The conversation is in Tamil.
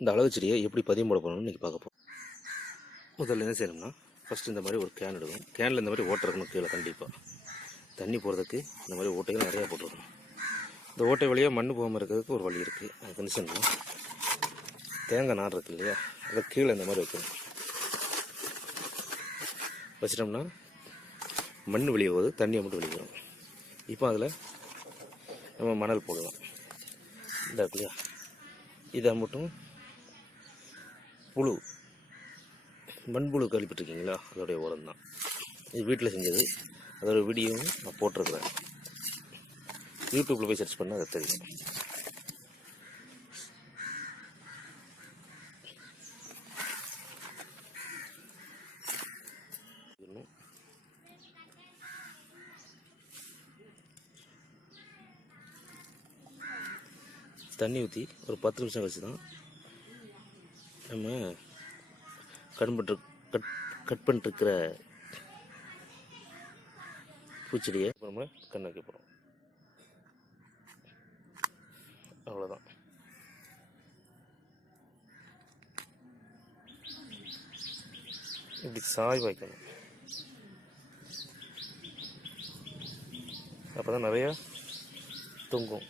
இந்த அழகு செடியை எப்படி பதியம் போட போகணும்னு இன்றைக்கி பார்க்க போகிறோம். முதல்ல என்ன செய்யணும்னா, ஃபஸ்ட்டு இந்த மாதிரி ஒரு கேன் எடுக்கணும். கேனில் இந்த மாதிரி ஓட்டை இருக்கணும் கீழே. கண்டிப்பாக தண்ணி போகிறதுக்கு இந்த மாதிரி ஓட்டைகள் நிறையா போட்டுருக்கணும். இந்த ஓட்டை வழியாக மண் போகாமல் இருக்கிறதுக்கு ஒரு வழி இருக்குது. அதுக்கு என்ன செய்யணும்னா, தேங்காய் நார் இருக்குது இல்லையா, அதை கீழே இந்த மாதிரி வைக்கணும். வச்சிட்டோம்னா மண் வெளியே போகுது, தண்ணியை மட்டும் வெளியே வரும். இப்போ அதில் நம்ம மணல் போடலாம். இந்த இல்லையா, இதை மட்டும் புழு, மண்புழு கேள்விப்பட்டிருக்கீங்களா, அதோடைய உரம் தான் இது. வீட்டில் செஞ்சது. அதோட வீடியோவும் நான் போட்டிருக்கிறேன். யூடியூப்பில் போய் சர்ச் பண்ணால் அதை தெரியும். தண்ணி ஊற்றி ஒரு 10 நிமிஷம் கழிச்சு தான் நம்ம கட் பண்ணிட்டுருக்கிற பூச்செடியை நம்ம கண் வைக்க போகிறோம். அவ்வளோதான். இப்படி சாய் வைக்கணும். அப்போ தான் நிறையா தொங்கும்.